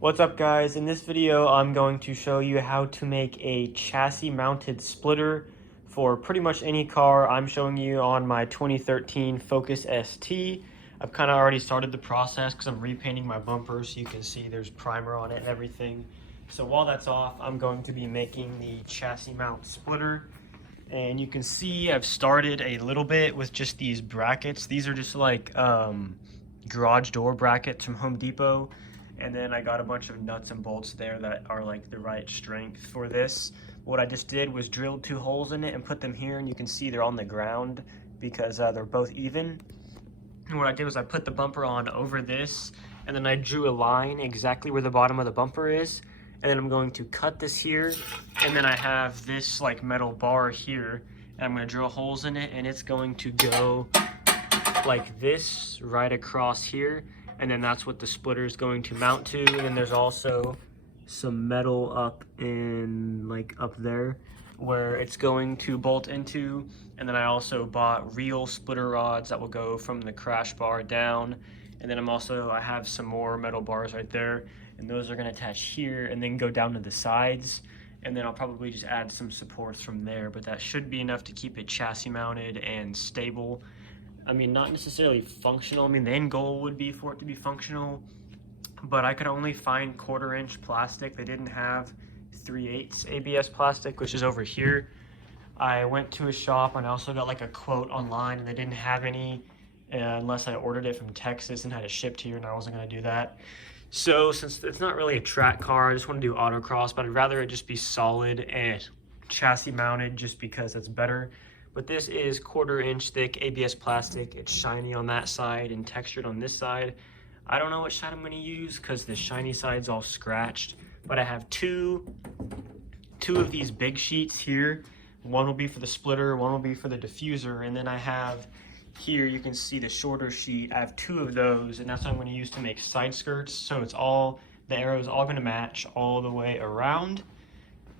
What's up guys? In this video I'm going to show you how to make a chassis mounted splitter for pretty much any car. I'm showing you on my 2013 Focus ST. I've kind of already started the process because I'm repainting my bumper, so you can see there's primer on it and everything. So while that's off, I'm going to be making the chassis mount splitter. And you can see I've started a little bit with just these brackets. These are just like garage door brackets from Home Depot. And then I got a bunch of nuts and bolts there that are like the right strength for this. What I just did was drilled 2 holes in it and put them here, and you can see they're on the ground because they're both even. And what I did was I put the bumper on over this, and then I drew a line exactly where the bottom of the bumper is. And then I'm going to cut this here, and then I have this like metal bar here, and I'm going to drill holes in it, and it's going to go like this right across here. And then that's what the splitter is going to mount to. And then there's also some metal up in like up there where it's going to bolt into. And then I also bought real splitter rods that will go from the crash bar down. And then I have some more metal bars right there, and those are going to attach here and then go down to the sides. And then I'll probably just add some supports from there, but that should be enough to keep it chassis mounted and stable. I mean, not necessarily functional. I mean, the end goal would be for it to be functional, but I could only find 1/4 inch plastic. They didn't have 3/8 ABS plastic, which is over here. I went to a shop and I also got like a quote online, and they didn't have any unless I ordered it from Texas and had it shipped here, and I wasn't going to do that. So since it's not really a track car, I just want to do autocross, but I'd rather it just be solid and chassis mounted just because it's better. But this is 1/4 inch thick ABS plastic. It's shiny on that side and textured on this side. I don't know what side I'm going to use because the shiny side's all scratched. But I have two of these big sheets here. One will be for the splitter, one will be for the diffuser. And then I have here, you can see the shorter sheet. I have 2 of those, and that's what I'm going to use to make side skirts. So it's all, the arrow's all going to match all the way around.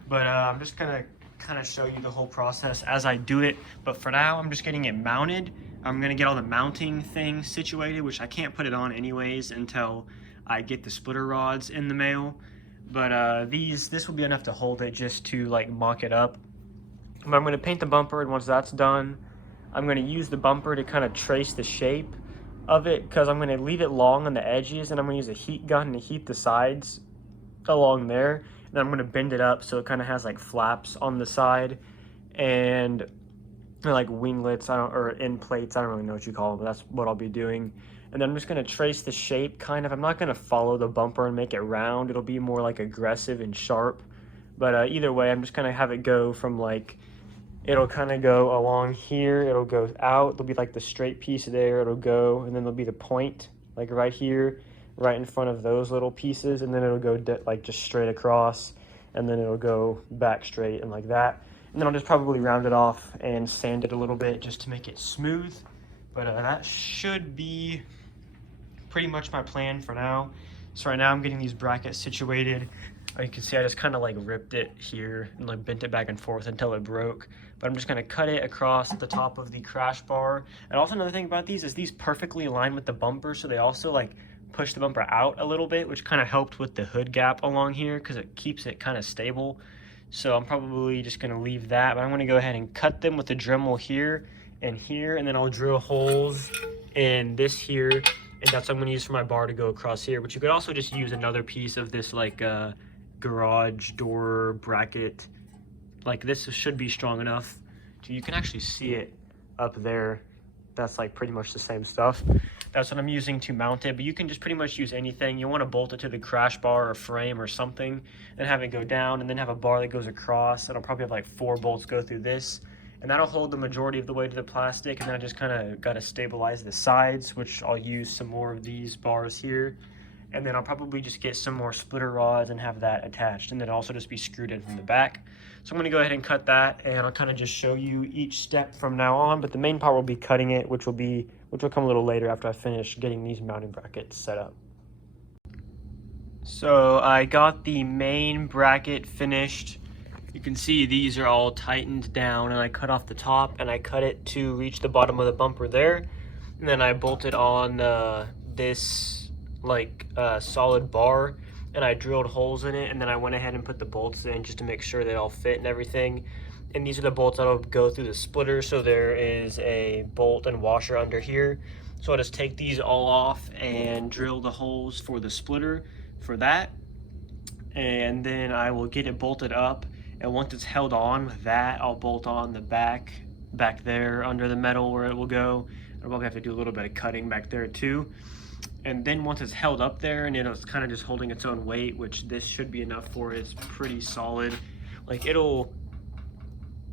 But I'm just going to kind of show you the whole process as I do it. But for now, I'm just getting it mounted. I'm going to get all the mounting things situated, which I can't put it on anyways until I get the splitter rods in the mail. But this will be enough to hold it, just to like mock it up. But I'm going to paint the bumper, and once that's done, I'm going to use the bumper to kind of trace the shape of it, because I'm going to leave it long on the edges, and I'm going to use a heat gun to heat the sides along there. And I'm going to bend it up so it kind of has like flaps on the side and like winglets, or end plates. I don't really know what you call them, but that's what I'll be doing. And then I'm just going to trace the shape kind of. I'm not going to follow the bumper and make it round. It'll be more like aggressive and sharp. But either way, I'm just going to have it go from like, it'll kind of go along here. It'll go out. There'll be like the straight piece there. It'll go, and then there'll be the point like right here, right in front of those little pieces, and then it'll go like just straight across, and then it'll go back straight and like that. And then I'll just probably round it off and sand it a little bit just to make it smooth. But that should be pretty much my plan for now. So right now I'm getting these brackets situated. You can see I just kind of like ripped it here and like bent it back and forth until it broke. But I'm just going to cut it across the top of the crash bar. And also another thing about these is these perfectly align with the bumper, so they also like push the bumper out a little bit, which kind of helped with the hood gap along here because it keeps it kind of stable. So I'm probably just going to leave that, but I'm going to go ahead and cut them with the Dremel here, and then I'll drill holes in this here, and that's what I'm going to use for my bar to go across here. But you could also just use another piece of this like garage door bracket. Like this should be strong enough. So you can actually see it up there. That's like pretty much the same stuff. That's what I'm using to mount it, but you can just pretty much use anything. You want to bolt it to the crash bar or frame or something, and have it go down, and then have a bar that goes across. It'll probably have like 4 bolts go through this, and that'll hold the majority of the way to the plastic. And then I just kind of got to stabilize the sides, which I'll use some more of these bars here. And then I'll probably just get some more splitter rods and have that attached, and then also just be screwed in from the back. So I'm going to go ahead and cut that, and I'll kind of just show you each step from now on. But the main part will be cutting it, which will come a little later after I finish getting these mounting brackets set up. So I got the main bracket finished. You can see these are all tightened down, and I cut off the top, and I cut it to reach the bottom of the bumper there. And then I bolted on this like solid bar, and I drilled holes in it, and then I went ahead and put the bolts in just to make sure they all fit and everything. And these are the bolts that'll go through the splitter, so there is a bolt and washer under here. So I'll just take these all off and drill the holes for the splitter for that, and then I will get it bolted up. And once it's held on with that, I'll bolt on the back there under the metal where it will go. I'll probably have to do a little bit of cutting back there too. And then once it's held up there and it's kind of just holding its own weight, which this should be enough for, it's pretty solid. Like it'll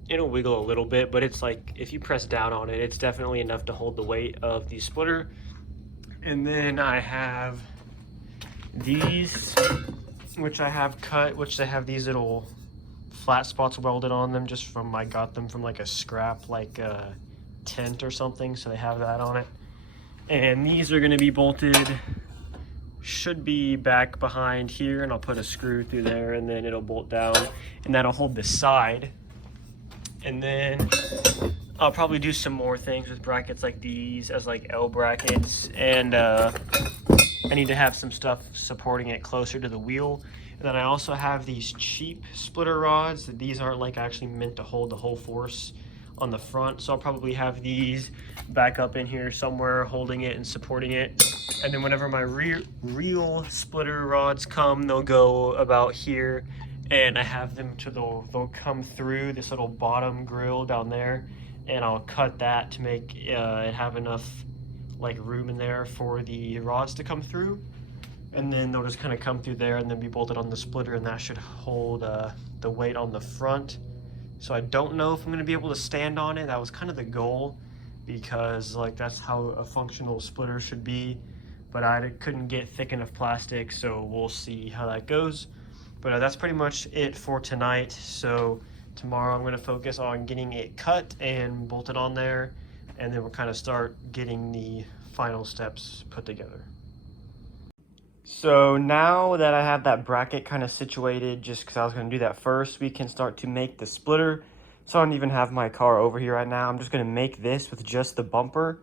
wiggle a little bit, but it's like if you press down on it, it's definitely enough to hold the weight of the splitter. And then I have these, which I have cut, which they have these little flat spots welded on them just from, I got them from like a scrap, like a tent or something, so they have that on it. And these are going to be bolted, should be back behind here, and I'll put a screw through there and then it'll bolt down, and that'll hold the side. And then I'll probably do some more things with brackets like these as like L brackets, and I need to have some stuff supporting it closer to the wheel. And then I also have these cheap splitter rods. These aren't like actually meant to hold the whole force on the front, so I'll probably have these back up in here somewhere holding it and supporting it. And then whenever my real splitter rods come, they'll go about here, and I have them to they'll come through this little bottom grill down there, and I'll cut that to make it have enough like room in there for the rods to come through. And then they'll just kind of come through there and then be bolted on the splitter, and that should hold the weight on the front. So I don't know if I'm going to be able to stand on it. That was kind of the goal, because like that's how a functional splitter should be, but I couldn't get thick enough plastic, so we'll see how that goes. But that's pretty much it for tonight. So tomorrow I'm going to focus on getting it cut and bolted on there, and then we'll kind of start getting the final steps put together. So now that I have that bracket kind of situated, just because I was going to do that first, we can start to make the splitter. So I don't even have my car over here right now. I'm just going to make this with just the bumper.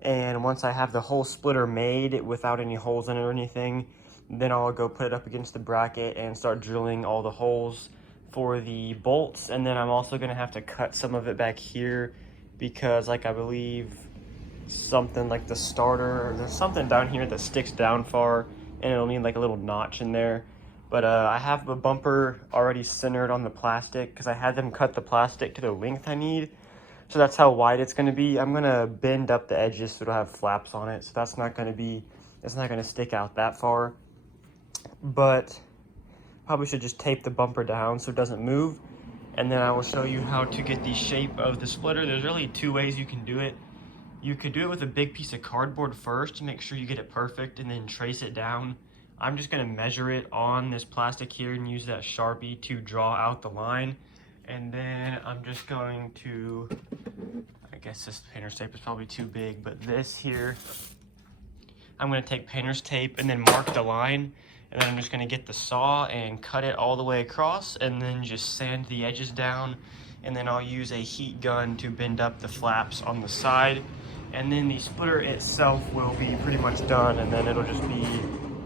And once I have the whole splitter made without any holes in it or anything, then I'll go put it up against the bracket and start drilling all the holes for the bolts. And then I'm also going to have to cut some of it back here, because like I believe something like the starter, or there's something down here that sticks down far, and it'll need like a little notch in there. But I have the bumper already centered on the plastic, because I had them cut the plastic to the length I need. So that's how wide it's going to be. I'm going to bend up the edges so it'll have flaps on it. So that's not going to be, it's not going to stick out that far. But probably should just tape the bumper down so it doesn't move. And then I will show you how to get the shape of the splitter. There's really two ways you can do it. You could do it with a big piece of cardboard first to make sure you get it perfect, and then trace it down. I'm just going to measure it on this plastic here and use that Sharpie to draw out the line. And then I'm just going to, I guess this painter's tape is probably too big, but this here, I'm going to take painter's tape and then mark the line. And then I'm just going to get the saw and cut it all the way across, and then just sand the edges down. And then I'll use a heat gun to bend up the flaps on the side. And then the splitter itself will be pretty much done, and then it'll just be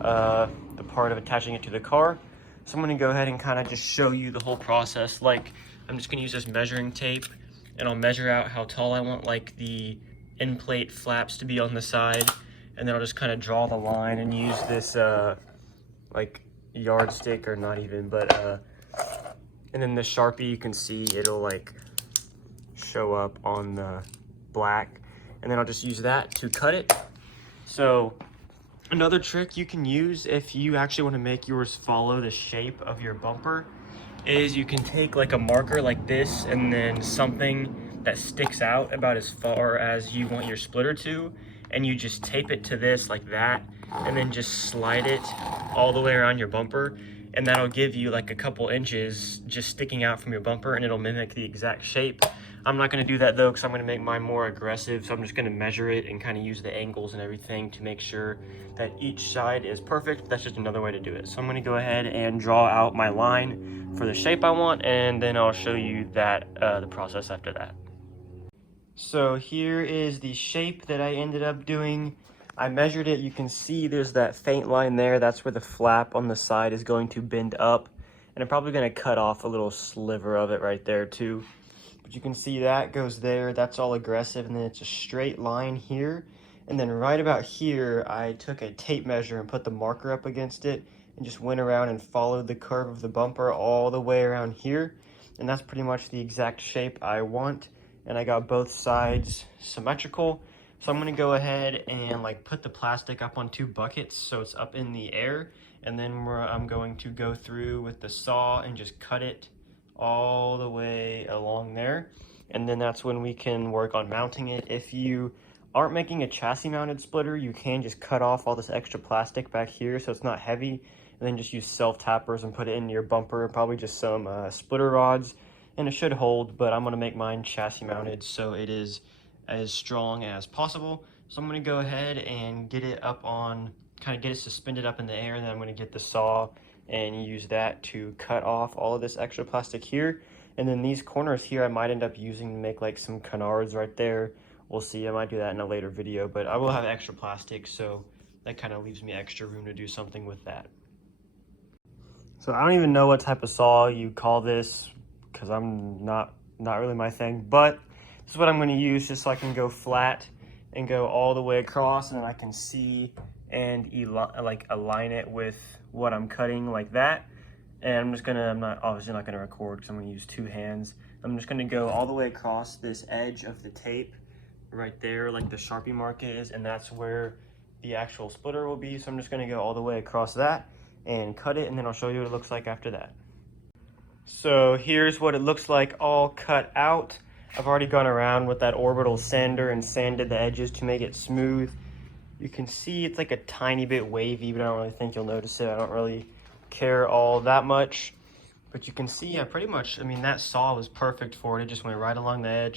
the part of attaching it to the car. So I'm going to go ahead and kind of just show you the whole process. Like, I'm just going to use this measuring tape, and I'll measure out how tall I want like the end plate flaps to be on the side, and then I'll just kind of draw the line and use this like yardstick, or not even, but and then the Sharpie, you can see it'll like show up on the black, and then I'll just use that to cut it. So another trick you can use if you actually want to make yours follow the shape of your bumper is you can take like a marker like this, and then something that sticks out about as far as you want your splitter to, and you just tape it to this like that, and then just slide it all the way around your bumper, and that'll give you like a couple inches just sticking out from your bumper, and it'll mimic the exact shape. I'm not going to do that though, because I'm going to make mine more aggressive, so I'm just going to measure it and kind of use the angles and everything to make sure that each side is perfect. That's just another way to do it. So I'm going to go ahead and draw out my line for the shape I want, and then I'll show you that the process after that. So here is the shape that I ended up doing. I measured it. You can see there's that faint line there. That's where the flap on the side is going to bend up. And I'm probably going to cut off a little sliver of it right there too. But you can see that goes there. That's all aggressive. And then it's a straight line here. And then right about here, I took a tape measure and put the marker up against it and just went around and followed the curve of the bumper all the way around here. And that's pretty much the exact shape I want. And I got both sides symmetrical. So I'm gonna go ahead and like put the plastic up on 2 buckets so it's up in the air. And then I'm going to go through with the saw and just cut it all the way along there. And then that's when we can work on mounting it. If you aren't making a chassis mounted splitter, you can just cut off all this extra plastic back here so it's not heavy, and then just use self tappers and put it in your bumper, probably just some splitter rods, and it should hold. But I'm gonna make mine chassis mounted so it is as strong as possible. So I'm gonna go ahead and get it up on, kind of get it suspended up in the air, and then I'm gonna get the saw and use that to cut off all of this extra plastic here. And then these corners here I might end up using to make like some canards right there. We'll see, I might do that in a later video, but I will have extra plastic, so that kind of leaves me extra room to do something with that. So I don't even know what type of saw you call this, because I'm not really my thing, but this is what I'm going to use just so I can go flat and go all the way across, and then I can see and like align it with what I'm cutting like that. And I'm obviously not gonna record because I'm gonna use 2 hands. I'm just gonna go all the way across this edge of the tape right there, like the Sharpie mark is, and that's where the actual splitter will be. So I'm just gonna go all the way across that and cut it, and then I'll show you what it looks like after that. So here's what it looks like all cut out. I've already gone around with that orbital sander and sanded the edges to make it smooth. You can see it's like a tiny bit wavy, but I don't really think you'll notice it. I don't really care all that much. But you can see, yeah, pretty much, I mean, that saw was perfect for it. It just went right along the edge.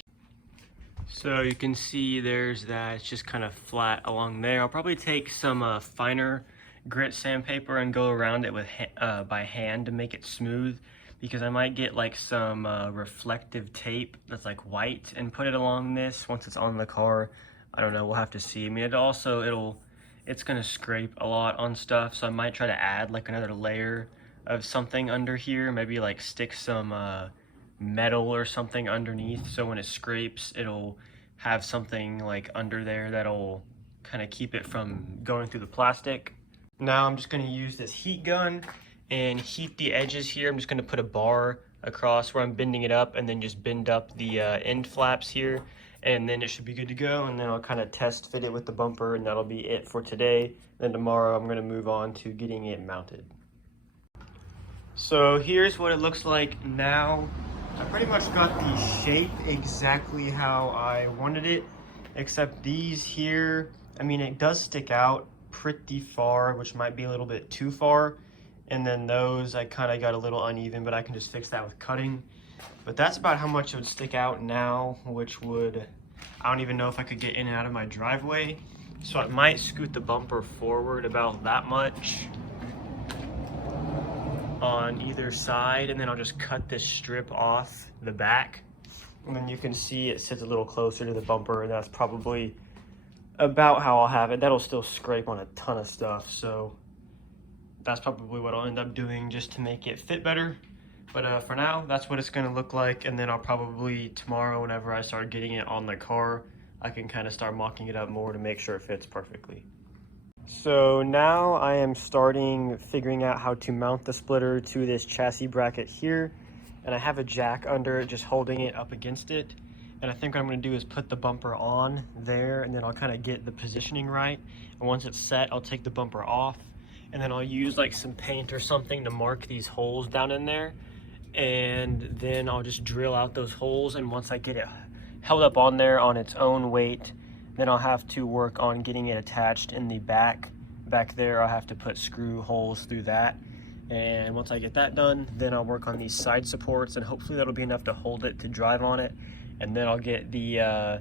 So you can see there's that, it's just kind of flat along there. I'll probably take some finer grit sandpaper and go around it with by hand to make it smooth, because I might get like some reflective tape that's like white and put it along this once it's on the car. I don't know, we'll have to see. I mean, it's gonna scrape a lot on stuff, so I might try to add like another layer of something under here, maybe like stick some metal or something underneath, so when it scrapes, it'll have something like under there that'll kind of keep it from going through the plastic. Now I'm just gonna use this heat gun and heat the edges here. I'm just gonna put a bar across where I'm bending it up, and then just bend up the end flaps here, and then it should be good to go. And then I'll kind of test fit it with the bumper, and that'll be it for today. Then tomorrow I'm going to move on to getting it mounted. So here's what it looks like now. I pretty much got the shape exactly how I wanted it, except these here, I mean, it does stick out pretty far, which might be a little bit too far. And then those, I kind of got a little uneven, but I can just fix that with cutting. But that's about how much it would stick out now, which would, I don't even know if I could get in and out of my driveway. So I might scoot the bumper forward about that much on either side, and then I'll just cut this strip off the back. And then you can see it sits a little closer to the bumper, and that's probably about how I'll have it. That'll still scrape on a ton of stuff, so that's probably what I'll end up doing just to make it fit better. But for now, that's what it's gonna look like. And then I'll probably tomorrow, whenever I start getting it on the car, I can kind of start mocking it up more to make sure it fits perfectly. So now I am figuring out how to mount the splitter to this chassis bracket here. And I have a jack under it, just holding it up against it. And I think what I'm gonna do is put the bumper on there, and then I'll kind of get the positioning right. And once it's set, I'll take the bumper off, and then I'll use like some paint or something to mark these holes down in there. And then I'll just drill out those holes, and once I get it held up on there on its own weight, then I'll have to work on getting it attached in the back there. I'll have to put screw holes through that, and once I get that done, then I'll work on these side supports, and hopefully that'll be enough to hold it to drive on it. And then I'll get the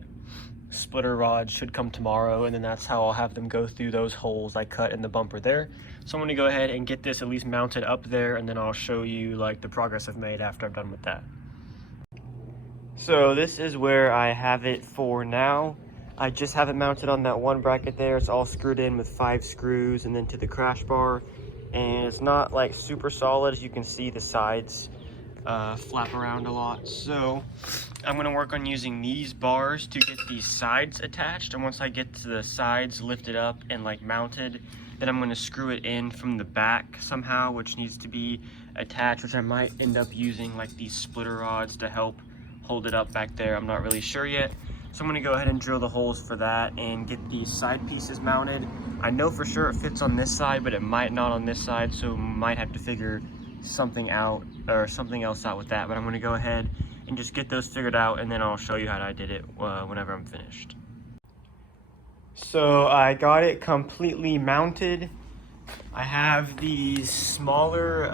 splitter rod, should come tomorrow, and then that's how I'll have them go through those holes I cut in the bumper there. So I'm gonna go ahead and get this at least mounted up there, and then I'll show you like the progress I've made after I'm done with that. So this is where I have it for now. I just have it mounted on that one bracket there. It's all screwed in with 5 screws and then to the crash bar. And it's not like super solid. As you can see, the sides flap around a lot. So I'm gonna work on using these bars to get these sides attached. And once I get to the sides lifted up and like mounted, then I'm gonna screw it in from the back somehow, which needs to be attached, which I might end up using like these splitter rods to help hold it up back there. I'm not really sure yet. So I'm gonna go ahead and drill the holes for that and get these side pieces mounted. I know for sure it fits on this side, but it might not on this side, so might have to figure something out or something else out with that. But I'm gonna go ahead and just get those figured out, and then I'll show you how I did it whenever I'm finished. So I got it completely mounted. I have these smaller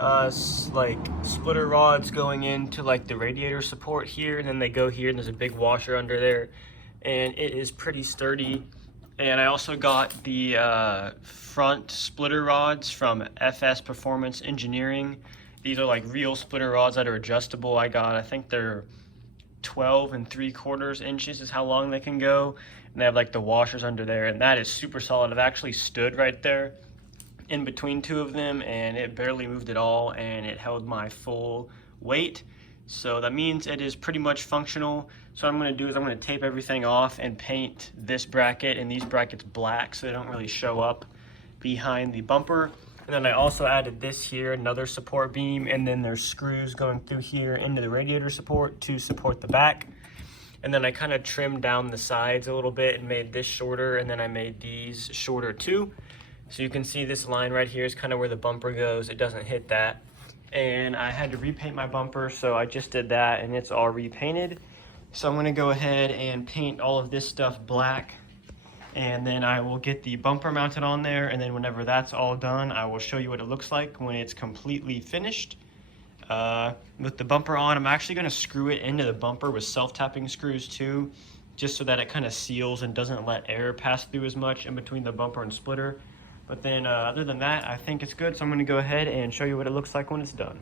like splitter rods going into like the radiator support here, and then they go here, and there's a big washer under there, and it is pretty sturdy. And I also got the front splitter rods from FS Performance Engineering. These are like real splitter rods that are adjustable. I think they're 12 3/4 inches is how long they can go, and they have like the washers under there, and that is super solid. I've actually stood right there in between two of them, and it barely moved at all, and it held my full weight. So that means it is pretty much functional. So what I'm gonna do is I'm gonna tape everything off and paint this bracket and these brackets black so they don't really show up behind the bumper. And then I also added this here, another support beam, and then there's screws going through here into the radiator support to support the back. And then I kind of trimmed down the sides a little bit and made this shorter, and then I made these shorter too. So you can see this line right here is kind of where the bumper goes. It doesn't hit that. And I had to repaint my bumper, so I just did that, and it's all repainted. So I'm gonna go ahead and paint all of this stuff black, and then I will get the bumper mounted on there, and then whenever that's all done, I will show you what it looks like when it's completely finished. With the bumper on, I'm actually gonna screw it into the bumper with self-tapping screws too, just so that it kind of seals and doesn't let air pass through as much in between the bumper and splitter. But then other than that, I think it's good. So I'm gonna go ahead and show you what it looks like when it's done.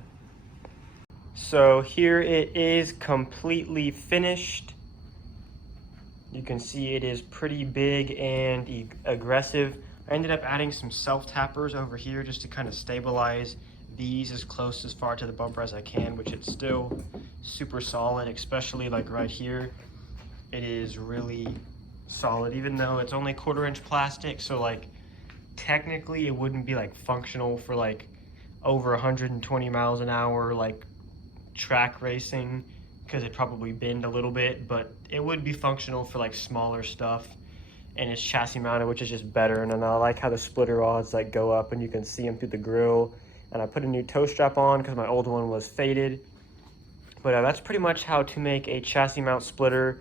So here it is completely finished. You can see it is pretty big and aggressive. I ended up adding some self-tappers over here just to kind of stabilize these as close as far to the bumper as I can, which it's still super solid, especially like right here. It is really solid, even though it's only 1/4 inch plastic. So like technically it wouldn't be like functional for like over 120 miles an hour like track racing, because it probably bend a little bit, but it would be functional for like smaller stuff. And it's chassis mounted, which is just better. And then I like how the splitter rods like go up and you can see them through the grill. And I put a new toe strap on because my old one was faded. But that's pretty much how to make a chassis mount splitter.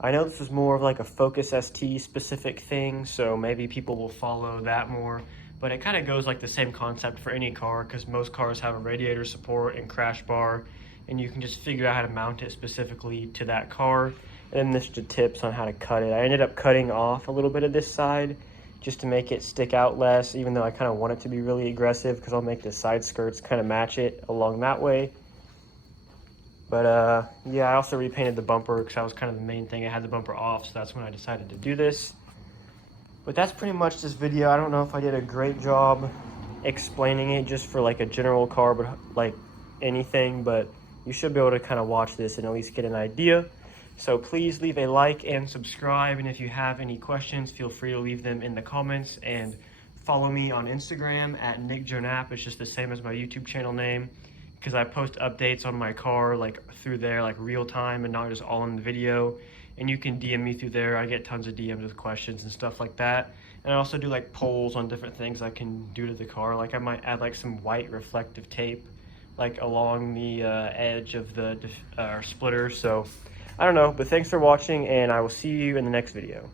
I know this is more of like a Focus ST specific thing, so maybe people will follow that more. But it kind of goes like the same concept for any car, because most cars have a radiator support and crash bar, and you can just figure out how to mount it specifically to that car. And then there's the tips on how to cut it. I ended up cutting off a little bit of this side just to make it stick out less, even though I kind of want it to be really aggressive, because I'll make the side skirts kind of match it along that way. But yeah, I also repainted the bumper because that was kind of the main thing. I had the bumper off, so that's when I decided to do this. But that's pretty much this video. I don't know if I did a great job explaining it just for like a general car, but like anything, but you should be able to kind of watch this and at least get an idea. So please leave a like and subscribe, and if you have any questions, feel free to leave them in the comments, and follow me on Instagram at Nickjoenap. It's just the same as my YouTube channel name, because I post updates on my car like through there, like real time, and not just all in the video. And you can DM me through there. I get tons of DMs with questions and stuff like that. And I also do like polls on different things I can do to the car. Like I might add like some white reflective tape like along the edge of the splitter. So I don't know, but thanks for watching, and I will see you in the next video.